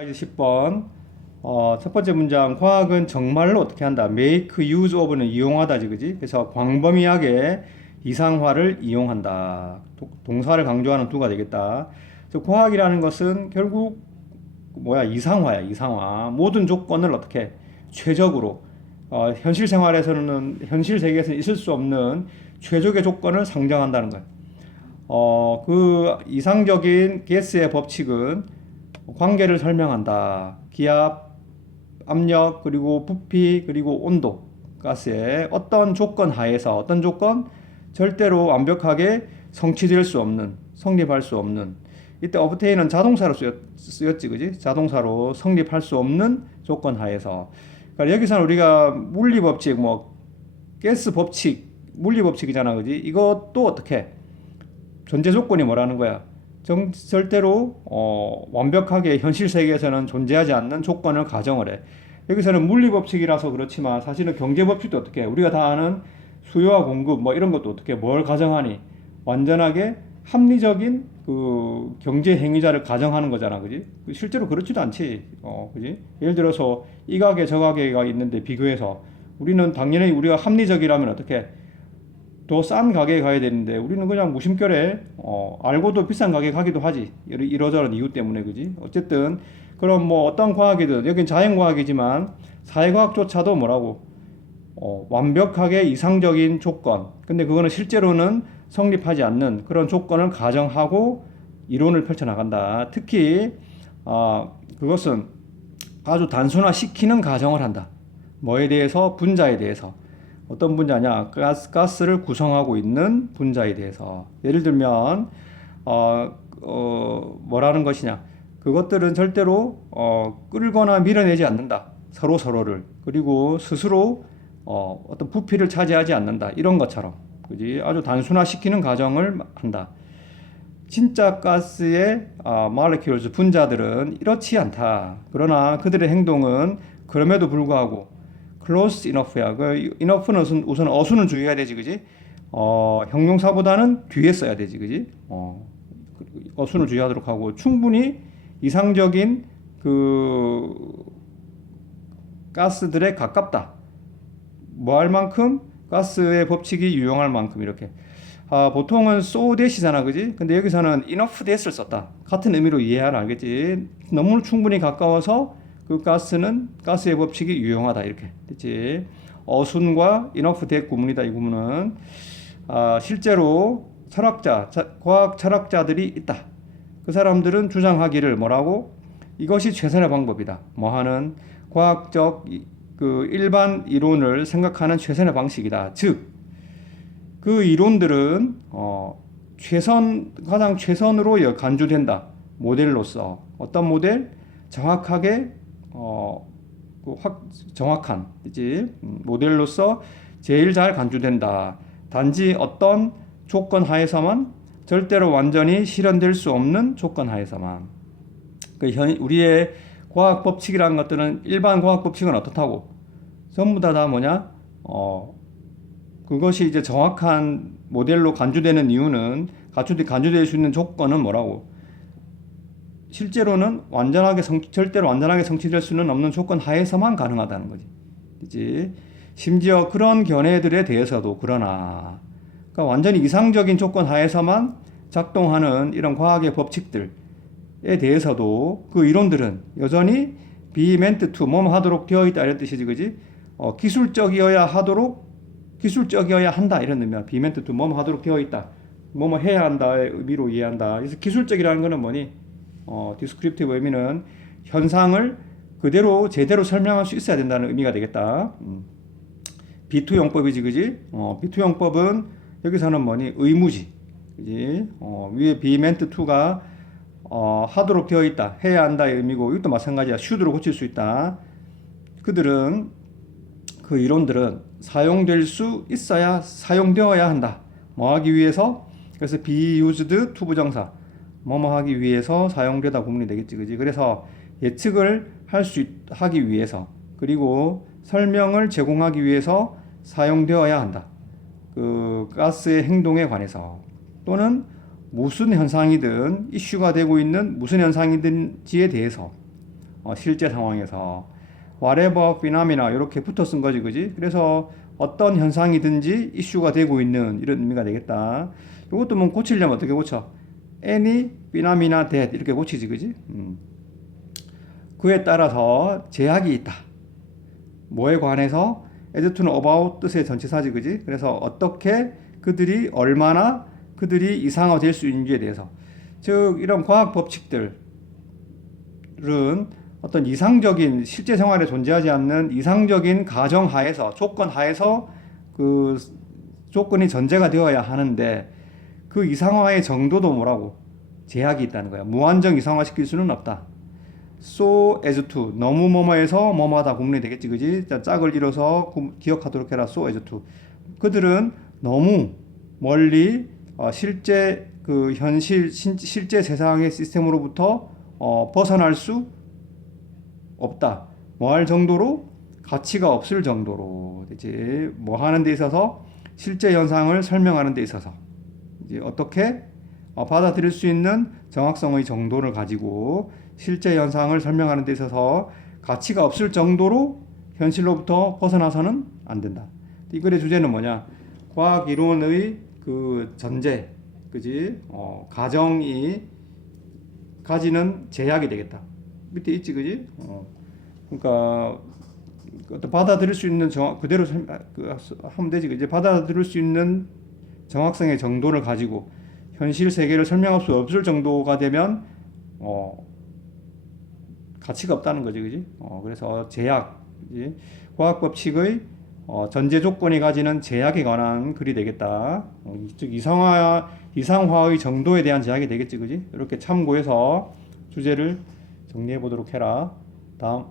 이제 10번. 첫 번째 문장, 과학은 정말로 어떻게 한다. make use of는 이용하다지, 그지? 그래서 광범위하게 이상화를 이용한다. 동사를 강조하는 두가 되겠다. 그래서 과학이라는 것은 결국 뭐야? 이상화야, 이상화. 모든 조건을 어떻게 최적으로 현실 생활에서는 현실 세계에서는 있을 수 없는 최적의 조건을 상정한다는 거야. 그 이상적인 게스의 법칙은 관계를 설명한다. 기압, 압력, 그리고 부피, 그리고 온도, 가스의 어떤 조건 하에서 어떤 조건 절대로 완벽하게 성취될 수 없는, 성립할 수 없는. 이때 obtain은 자동사로 쓰였지, 그지? 자동사로 성립할 수 없는 조건 하에서. 그러니까 여기서는 우리가 물리 법칙, 뭐 가스 법칙, 물리 법칙이잖아, 그지? 이것도 어떻게? 존재 조건이 뭐라는 거야? 절대로 완벽하게 현실 세계에서는 존재하지 않는 조건을 가정을 해. 여기서는 물리 법칙이라서 그렇지만 사실은 경제 법칙도 어떻게 해? 우리가 다 아는 수요와 공급 뭐 이런 것도 어떻게 뭘 가정하니? 완전하게 합리적인 그 경제 행위자를 가정하는 거잖아, 그지? 실제로 그렇지도 않지, 그지? 예를 들어서 이 가게 저 가게가 있는데 비교해서 우리는 당연히 우리가 합리적이라면 어떻게 더 싼 가게에 가야 되는데 우리는 그냥 무심결에 알고도 비싼 가게 가기도 하지. 이러저런 이유 때문에, 그지? 어쨌든 그럼 뭐 어떤 과학이든 여긴 자연과학이지만 사회과학조차도 뭐라고 완벽하게 이상적인 조건, 근데 그거는 실제로는 성립하지 않는 그런 조건을 가정하고 이론을 펼쳐나간다. 특히 그것은 아주 단순화시키는 가정을 한다. 뭐에 대해서? 분자에 대해서. 어떤 분자냐? 가스를 구성하고 있는 분자에 대해서. 예를 들면 뭐라는 것이냐? 그것들은 절대로 끌거나 밀어내지 않는다. 서로 서로를. 그리고 스스로 어떤 부피를 차지하지 않는다. 이런 것처럼. 그지? 아주 단순화시키는 가정을 한다. 진짜 가스의 molecules, 분자들은 이렇지 않다. 그러나 그들의 행동은 그럼에도 불구하고 close enough야. 그 enough는 우선 어순은 주의해야 되지, 그지? 형용사보다는 뒤에 써야 되지, 그지? 어순을 주의하도록 하고 충분히 이상적인 그 가스들에 가깝다. 뭐 할 만큼 가스의 법칙이 유용할 만큼 이렇게. 보통은 so that이잖아, 그지? 근데 여기서는 enough that을 썼다. 같은 의미로 이해하라, 알겠지? 너무 충분히 가까워서 그 가스의 법칙이 유용하다, 이렇게 됐지? 어순과 enough that 구문이다, 이 구문은. 실제로 과학 철학자들이 있다. 그 사람들은 주장하기를 뭐라고? 이것이 최선의 방법이다. 뭐 하는 과학적 그 일반 이론을 생각하는 최선의 방식이다. 즉, 그 이론들은 가장 최선으로 간주된다. 모델로서 어떤 모델? 정확하게 정확한 이지 모델로서 제일 잘 간주된다. 단지 어떤 조건 하에서만, 절대로 완전히 실현될 수 없는 조건 하에서만. 우리의 과학 법칙이라는 것들은, 일반 과학 법칙은 어떻다고? 전부 다 뭐냐? 그것이 이제 정확한 모델로 간주되는 이유는, 간주될 수 있는 조건은 뭐라고? 실제로는 절대로 완전하게 성취될 수는 없는 조건 하에서만 가능하다는 거지. 그치? 심지어 그런 견해들에 대해서도 그러나, 그러니까 완전히 이상적인 조건 하에서만 작동하는 이런 과학의 법칙들에 대해서도 그 이론들은 여전히 be meant to, 뭐뭐 하도록 되어 있다, 이런 뜻이지, 그지? 기술적이어야 한다, 이런 의미야. be meant to, 뭐뭐 하도록 되어 있다. 뭐뭐 해야 한다의 의미로 이해한다. 그래서 기술적이라는 거는 뭐니? 디스크립티브 의미는 현상을 그대로 제대로 설명할 수 있어야 된다는 의미가 되겠다. 비투용법이지, 그지? 비투용법은 여기서는 뭐니? 의무지, 그지? 위에 be meant to가 하도록 되어 있다, 해야 한다의 의미고, 이것도 마찬가지야. should로 고칠 수 있다. 그 이론들은 사용될 수 있어야, 사용되어야 한다. 뭐 하기 위해서? 그래서 be used to 부정사. 뭐뭐 하기 위해서 사용되다 구문이 되겠지, 그지? 그래서 예측을 하기 위해서, 그리고 설명을 제공하기 위해서 사용되어야 한다. 그 가스의 행동에 관해서, 또는 무슨 현상이든, 이슈가 되고 있는 무슨 현상이든지에 대해서 실제 상황에서 whatever phenomena 이렇게 붙어 쓴 거지, 그지? 그래서 어떤 현상이든지 이슈가 되고 있는 이런 의미가 되겠다. 이것도 뭐 고치려면 어떻게 고쳐? any phenomena that 이렇게 고치지, 그지? 그에 따라서 제약이 있다. 뭐에 관해서? as to는 about 뜻의 전치사지, 그지? 그래서 어떻게 그들이 얼마나 그들이 이상화될 수 있는지에 대해서, 즉 이런 과학 법칙들은 어떤 이상적인 실제 생활에 존재하지 않는 이상적인 가정 하에서 조건 하에서 그 조건이 전제가 되어야 하는데 그 이상화의 정도도 뭐라고 제약이 있다는 거야. 무한정 이상화 시킬 수는 없다. so as to 너무 뭐뭐해서 뭐뭐하다 구문이 되겠지, 그지? 자, 짝을 이뤄서 기억하도록 해라. so as to 그들은 너무 멀리 실제 그 현실 실제 세상의 시스템으로부터 벗어날 수 없다. 뭐 할 정도로 가치가 없을 정도로 이제 뭐 하는 데 있어서 실제 현상을 설명하는 데 있어서 이제 어떻게 받아들일 수 있는 정확성의 정도를 가지고 실제 현상을 설명하는 데 있어서 가치가 없을 정도로 현실로부터 벗어나서는 안 된다. 이 글의 주제는 뭐냐? 과학 이론의 그 전제, 그지? 가정이 가지는 제약이 되겠다. 밑에 있지, 그지? 그러니까 받아들일 수 있는 그대로 하면 되지, 이제 받아들일 수 있는 정확성의 정도를 가지고 현실 세계를 설명할 수 없을 정도가 되면 가치가 없다는 거지, 그지? 그래서 제약, 그지? 과학 법칙의 전제 조건이 가지는 제약에 관한 글이 되겠다. 즉 이상화의 정도에 대한 제약이 되겠지, 그지? 이렇게 참고해서 주제를 정리해 보도록 해라. 다음.